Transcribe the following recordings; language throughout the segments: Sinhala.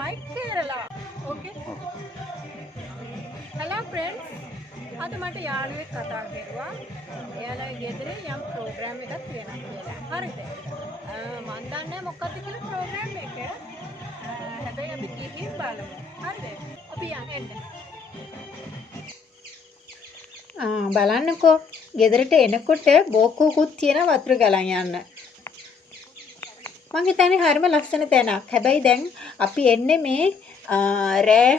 තමයි කේරලා. ඕකේ. Hello friends. අද මට යාළුවෙක් කතා කරුවා. එයාලා ගෙදර යම් ප්‍රෝග්‍රෑම් එකක් තියෙනවා කියලා. හරිද? මම දන්නේ මොකක්ද කියලා ප්‍රෝග්‍රෑම් එක. හැබැයි අපි ගිහින් බලමු. හරිද? අපි යන්න. බලන්නකෝ ගෙදරට එනකොට බෝකුකුත් තියෙන වතුර ගලන් යන්න. මං හිතන්නේ හරිම ලස්සන තැනක්. හැබැයි දැන් අපි එන්නේ මේ රෑ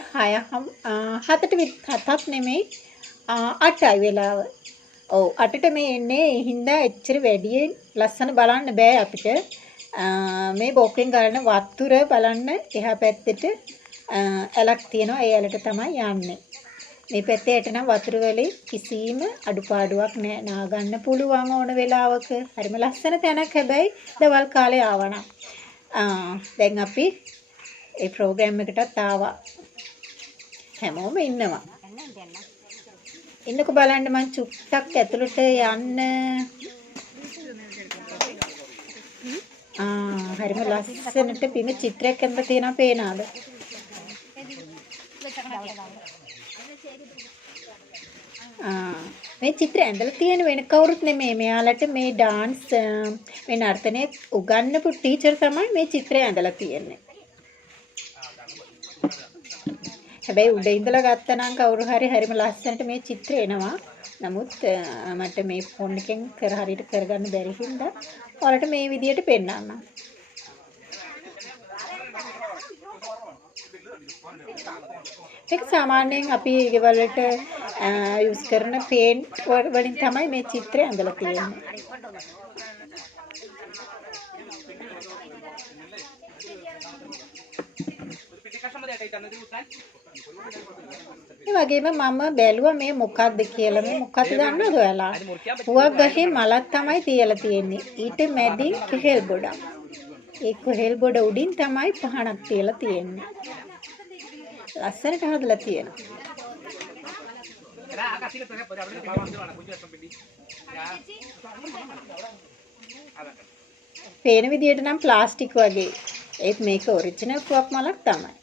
7ට නෙමෙයි 8යි වෙලාව. ඔව් 8ට මේ එන්නේ. ඒ හින්දා එච්චර වැඩි ලස්සන බලන්න බෑ අපිට. මේ බෝකෙන් ගලන වතුර බලන්න එහා පැත්තට ඇලක් තියෙනවා. ඒ ඇලට තමයි යන්නේ. මේ පැත්තේ යටනම් වතුර වලේ කිසිම අඩුපාඩුවක් නැහැ. නාගන්න පුළුවන් ඕන වෙලාවක. හරිම ලස්සන තැනක්. හැබැයි දවල් කාලේ ආවනම්. දැන් අපි ඒ ප්‍රෝග්‍රෑම් එකටත් ආවා. හැමෝම ඉන්නවා. ඉන්නකෝ බලන්න මං චුට්ටක් ඇතුළට යන්න. හරිම ලස්සනට පින චිත්‍රයක් ඇඳලා තියෙනවා පේනවාද? මේ චිත්‍රය ඇඳලා තියෙන වෙන කවුරුත් නෙමෙයි. මෙයාලට මේ ඩාන්ස් මේ නර්තනය උගන්වපු ටීචර් තමයි මේ චිත්‍රය ඇඳලා තියෙන්නේ. හැබැයි උඩ ඉඳලා ගත්තනම් කවුරු හරි හරිම ලස්සනට මේ චිත්‍රය එනවා. නමුත් මට මේ ෆෝන් එකෙන් හරියට කරගන්න බැරි හින්දා ඔයාලට මේ විදියට පෙන්නන්නම්. ඒක සාමාන්‍යයෙන් අපි ගෙවල් වලට යූස් කරන පේන්ට් වලින් තමයි මේ චිත්‍රය ඇඳලා තියෙන්නේ. ඒ වගේම මම බැලුවා මේ මොකක්ද කියලා. මේ මොකක්ද දන්නවද ඔයාලා? පුවක් ගහේ මලක් තමයි තියලා තියෙන්නේ. ඊට මැදින් කෙහෙල් ගොඩක්. ඒ කෙහෙල් ගොඩ උඩින් තමයි පහනක් තියලා තියෙන්නේ. ලස්සනට හදලා තියෙනවා. පේන විදියට නම් ප්ලාස්ටික් වගේ. ඒත් මේක ඔරිජිනල් පුවක් මලක් තමයි.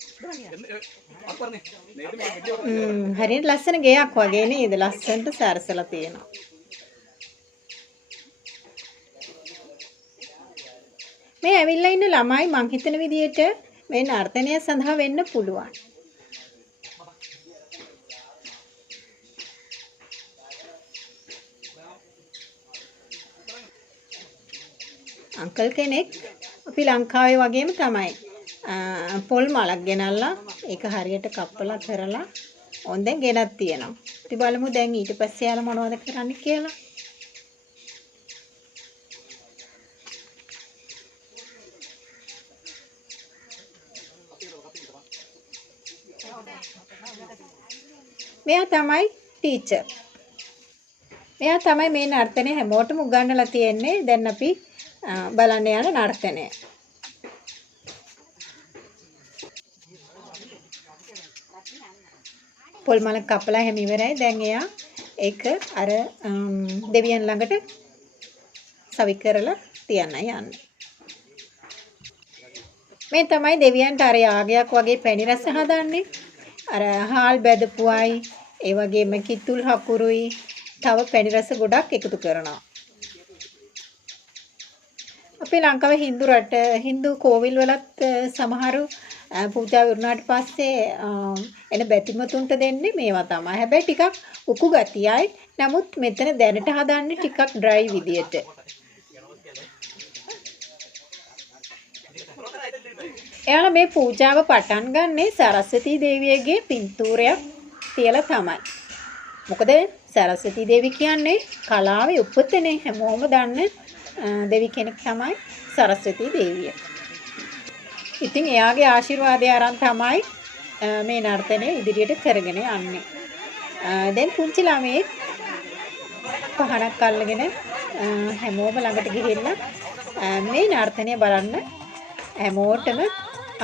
හරියට ලස්සන ගෙයක් වගේ නේද? ලස්සනට සරසලා තියෙනවා. මේ ඇවිල්ලා ඉන්න ළමයි මං හිතන විදියට මේ නර්තනය සඳහා වෙන්න පුළුවන්. අංකල් කෙනෙක් අපි ලංකාවේ වගේම තමයි පොල් මලක් ගෙනල්ලා ඒක හරියට කප්පලා කරලා ඕන් දැන් ගෙනත් තියෙනවා. අපි බලමු දැන් ඊට පස්සේ යාලා මොනවද කරන්න කියලා. මෙයා තමයි ටීචර්. මෙයා තමයි මේ නර්තනය හැමෝටම උගන්වලා තියෙන්නේ. දැන් අපි බලන්න යන නර්තනය. පොල් මල කපලා හැම ඉවරයි. දැන් එයා ඒක අර දෙවියන් ළඟට සවි කරලා තියන්න යන්නේ. මේ තමයි දෙවියන්ට අර යාගයක් වගේ පැණි රස හදන්නේ. අර හාල් බැදපුවයි, ඒ වගේම කිතුල් හකුරුයි, තව පැණි රස ගොඩක් එකතු කරනවා. අපේ ලංකාවේ හින්දු කෝවිල් වලත් සමහරු පූජා වුණාට පස්සේ එන බැතිමතුන්ට දෙන්නේ මේවා තමයි. හැබැයි ටිකක් උකු ගතියයි. නමුත් මෙතන දැනට හදන්නේ ටිකක් ඩ්‍රයි විදියට. එයාලා මේ පූජාව පටන් ගන්නේ සරස්වතී දේවියගේ පින්තූරයක් තියලා තමයි. මොකද සරස්වතී දේවි කියන්නේ කලාවේ උපතනේ. හැමෝම දන්න දෙවි කෙනෙක් තමයි සරස්වතී දේවිය. ඉතින් එයාගේ ආශිර්වාදය අරන් තමයි මේ නර්තනය ඉදිරියට කරගෙන යන්නේ. දැන් පුංචි ළමයෙක් පහනක් අල්ලගෙන හැමෝම ළඟට ගිහිල්ලා මේ නර්තනය බලන්න හැමෝටම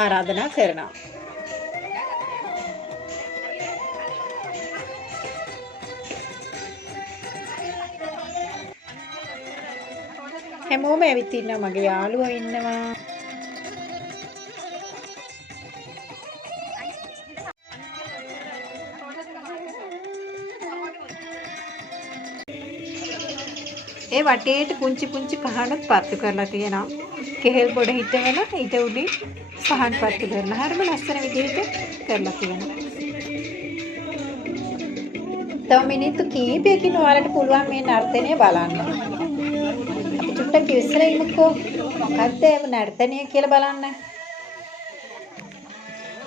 ආරාධනා කරනවා. හැමෝම ඇවිත් ඉන්නවා. මගේ යාළුවෝ ඉන්නවා. ඒ වටේට පුංචි පුංචි පහනක් පත්තු කරලා තියෙනවා. කෙහෙල් බොඩ හිටවලා ඊට උඩින් පහන් පත්තු කරලා හරිම ලස්සන විදිහට කරලා තියෙනවා. තව මිනිත්තු කීපයකින් ඔයාලට පුළුවන් මේ නර්තනය බලන්න. අපි චුට්ටක් ඉස්සරහ ඉමුකෝ. මොකක්ද ඒ නර්තනය කියලා බලන්න.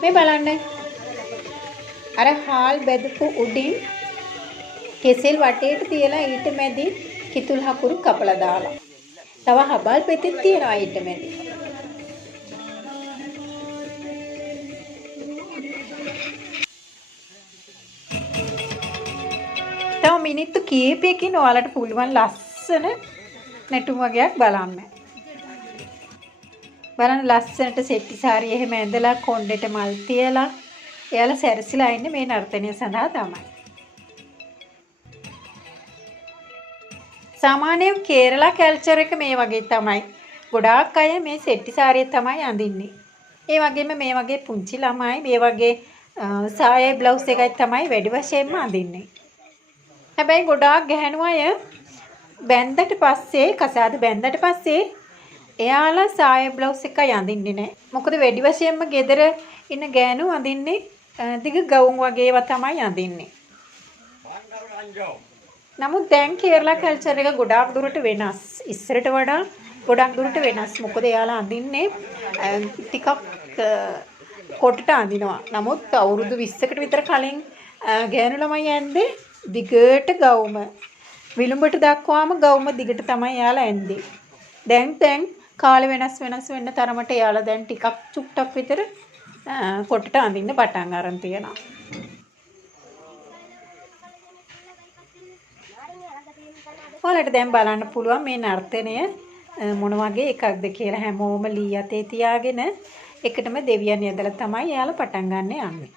මේ බලන්න. අර හාල් බෙදපු උඩින් කෙසෙල් වටේට තියලා ඊට මැදි කිතුල් හකුරු කපලා දාලා. තව හබල් පෙතිත් තියෙනවා ඊට මැදි. තව මිනිත්තු කීපයකින් ඔයාලට පුළුවන් ලස්සන නැටුම් වගේක් බලන්න. බලන්න ලස්සනට සෙට්ටි සාරිය එහෙම ඇඳලා කොණ්ඩෙට මල් තියලා එයාලා සැරසිලා ඉන්නේ මේ නර්තනය සඳහා තමයි. සාමාන්‍යයෙන් කේරලා කල්චර් එක මේ වගේ තමයි. ගොඩාක් අය මේ සෙට්ටි සාරිය තමයි අඳින්නේ. ඒ වගේම මේ වගේ පුංචි ළමයි මේ වගේ සායයි බ්ලවුස් එකයි තමයි වැඩි වශයෙන්ම අඳින්නේ. හැබැයි ගොඩාක් ගැහැණු අය බැන්දට පස්සේ කසාද බැන්දට පස්සේ එයාලා සාය බ්ලවුස් එකයි අඳින්නේ නැහැ. මොකද වැඩි වශයෙන්ම ගෙදර ඉන්න ගෑනු අඳින්නේ දිග ගවුම් වගේ ඒවා තමයි අඳින්නේ. නමුත් දැන් කේරලා කල්චර් එක ගොඩාක් දුරට වෙනස්. ඉස්සරට වඩා ගොඩක් දුරට වෙනස්. මොකද එයාලා අඳින්නේ ටිකක් කොටට අඳිනවා. නමුත් අවුරුදු 20කට විතර කලින් ගෑනු ළමයි ඇන්දේ දිගට ගවුම. විලුඹට දක්වාම ගවුම දිගට තමයි එයාලා ඇන්දේ. දැන් කාලේ වෙනස් වෙන්න තරමට එයාලා දැන් ටිකක් චුට්ටක් විතර කොටට අඳින්න පටන් අරන් තියෙනවා. ඔයාලට දැන් බලන්න පුළුවන් මේ නර්තනය මොන වගේ එකක්ද කියලා. හැමෝම ලී අතේ තියාගෙන එකටම දෙවියන් යදලා තමයි එයාලා පටන් ගන්න යන්නේ.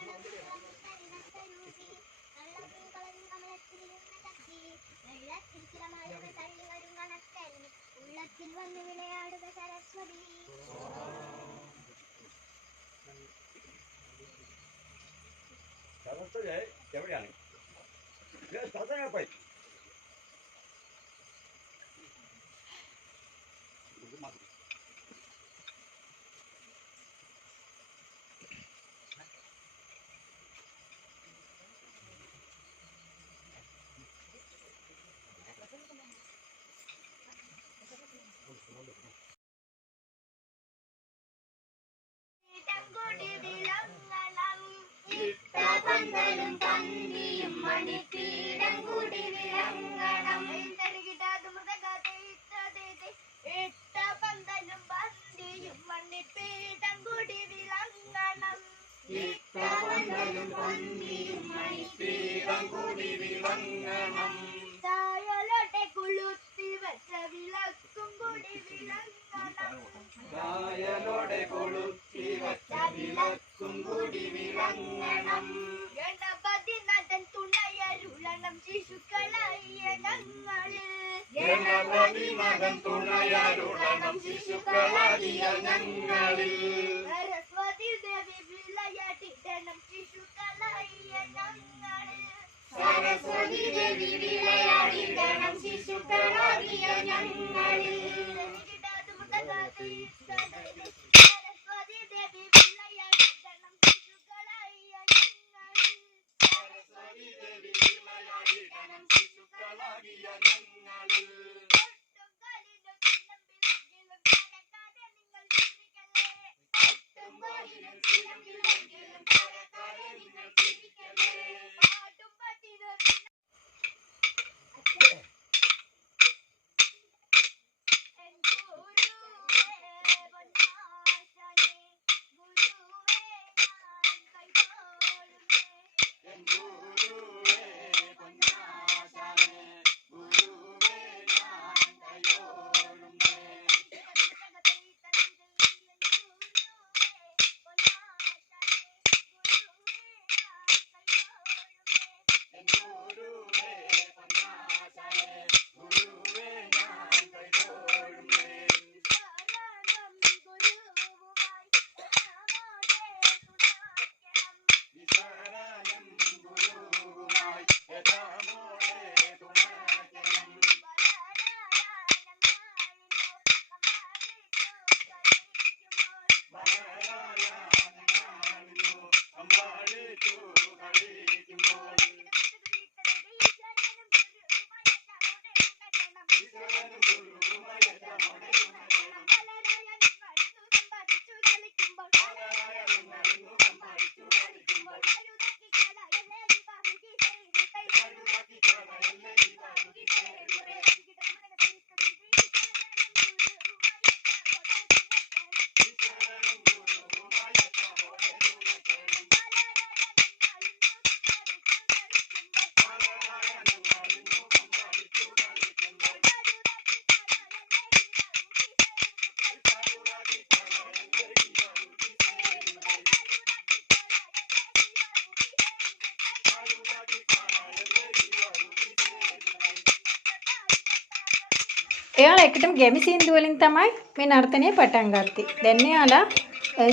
එයාලා එකටම ගැමි සින්දු වලින් තමයි මේ නර්තනය පටන් ගත්තේ. දැන් එයාලා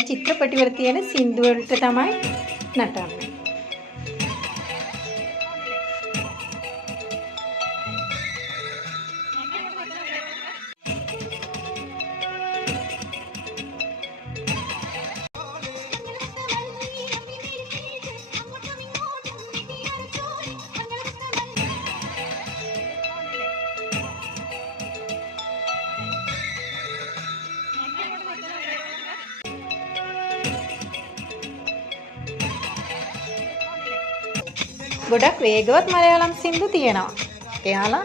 චිත්‍රපටි වල තියෙන සින්දු වලට තමයි නටන්නේ. ගොඩක් වේගවත් මලයාලම් සින්දු තියෙනවා. එයාලා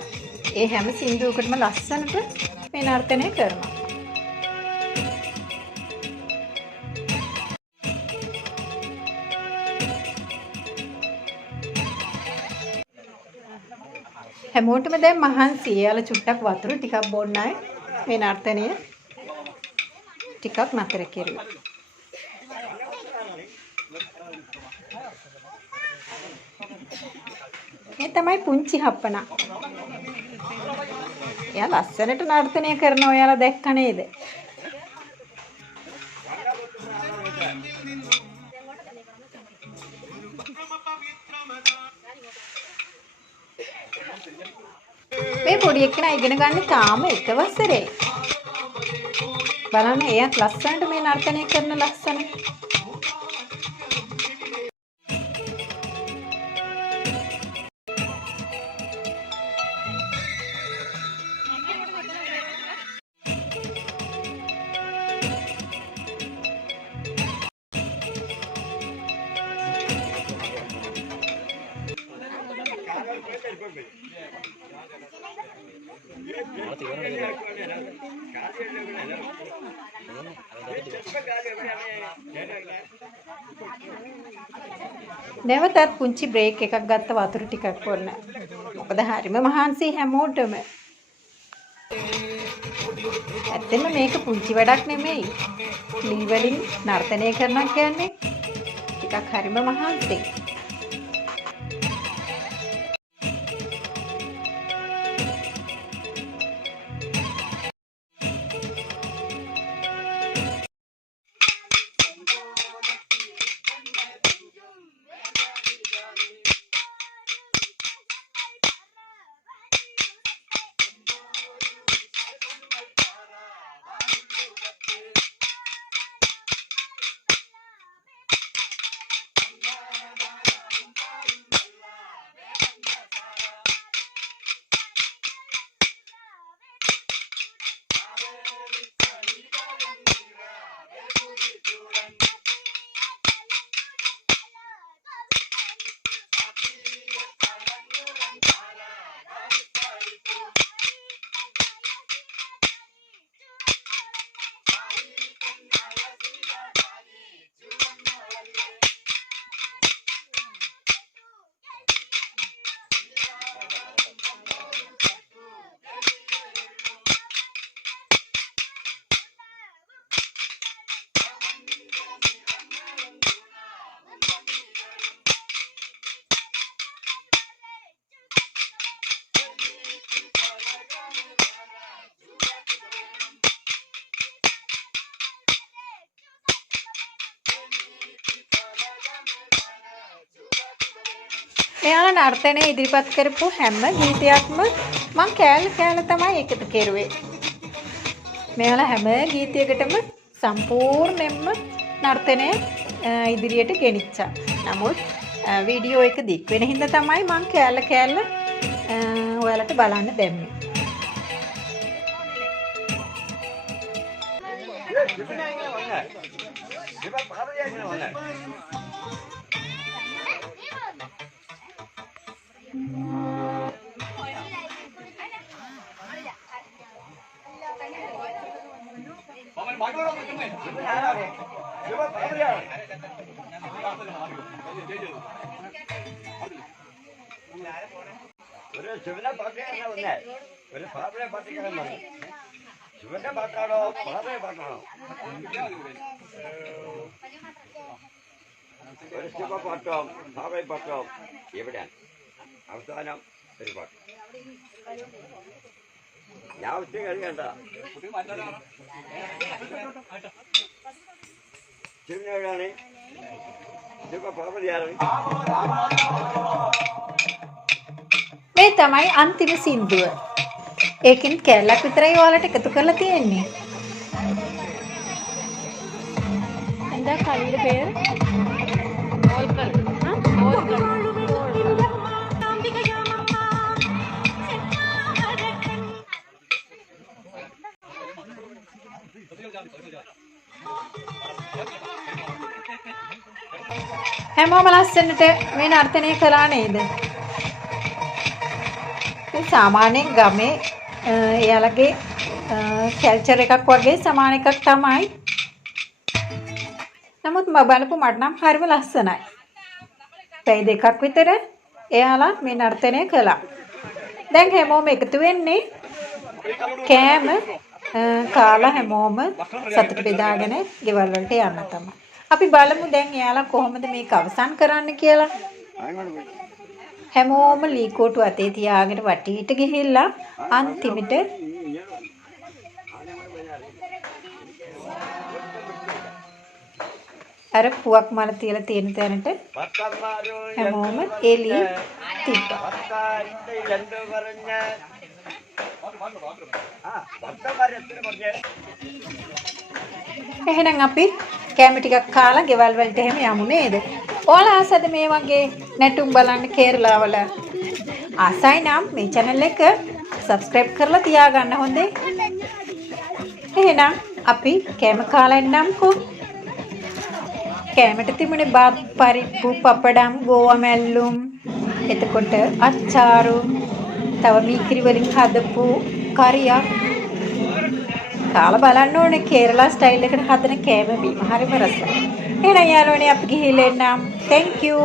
ඒ හැම සින්දුවකටම ලස්සනට මේ නර්තනය කරනවා. හැමෝටම දැන් මහන්සි. එයාලා චුට්ටක් වතුර ටිකක් බොන්නයි මේ නර්තනය ටිකක් නතර කෙරුවා. මේ තමයි පුංචි හප්පනා. එයා ලස්සනට නර්තනය කරනවා. ඔයාලා දැක්ක නේද? මේ පොඩි එක්කෙනා ඉගෙන ගන්න තාම එක වසරේ. බලන්න එයාත් ලස්සනට මේ නර්තනය කරන ලස්සන. නැවතත් පුංචි බ්‍රේක් එකක් ගත්ත වතුර ටිකක් බොන්න. මොකද හරිම මහන්සි හැමෝටම. ඇත්තෙන්ම මේක පුංචි වැඩක් නෙමෙයි. ලී වලින් නර්තනය කරනවා කියන්නේ ටිකක් හරිම මහන්සි. මෙයාලා නර්තනය ඉදිරිපත් කරපු හැම ගීතයක්ම මං කෑල්ල තමයි එකතු කෙරුවේ. මෙයාලා හැම ගීතයකටම සම්පූර්ණයෙන්ම නර්තනය ඉදිරියට ගෙනිච්චා. නමුත් වීඩියෝ එක දික් වෙන හින්දා තමයි මං කෑල්ල ඔයාලට බලන්න දැම්මේ. මේ තමයි අන්තිම සින්දුව. ඒකෙන් කැලක් විතරයි ඔයාලට එකතු කරලා තියෙන්නේ. എന്താ കളിയുടെ പേര്? ഓൽക്കളി. ഓൽക്കളി. හැමෝම ලස්සනට මේ නර්තනය කළා නේද? මේ සාමාන්‍යයෙන් ගමේ එයාලගේ කල්චර් එකක් වගේ සමාන එකක් තමයි. නමුත් මම බලපු මට නම් හරිම ලස්සනයි. පැය දෙකක් විතර එයාලා මේ නර්තනය කළා. දැන් හැමෝම එකතු වෙන්නේ කෑම කාලා හැමෝම සතුට බෙදාගෙන ගෙවල් වලට යන්න තමයි. අපි බලමු දැන් එයාලා කොහොමද මේක අවසන් කරන්න කියලා. හැමෝම ලී කෝටු අතේ තියාගෙන වටේට ගිහිල්ලා අන්තිමට අර පුවක් මල තියලා තියෙන තැනට හැමෝම එළිය තිබ්බා. එහෙනම් අපි කැම ටිකක් කාලා ගෙවල් වලට එහෙම යමු නේද? ඔයාලා ආසද මේ වගේ නැටුම් බලන්න කේරලාවල? ආසයි නම් මේ channel එක subscribe කරලා තියාගන්න හොඳේ. එහෙනම් අපි කැම කාලා එන්නම්කෝ. කැමට තිබුණේ බත්, පරිප්පු, පපඩම්, ගෝවා මැල්ලුම්, එතකොට අච්චාරු, තව මීකිරි වලින් හදපු කරියක්. කාලා බලන්න ඕනේ කේරලා ස්ටයිල් එකට හදන කෑම බීම හරිම රසයි. එහෙනම් යාළුවනේ අපි ගිහිල්ලා එන්නම්. Thank you.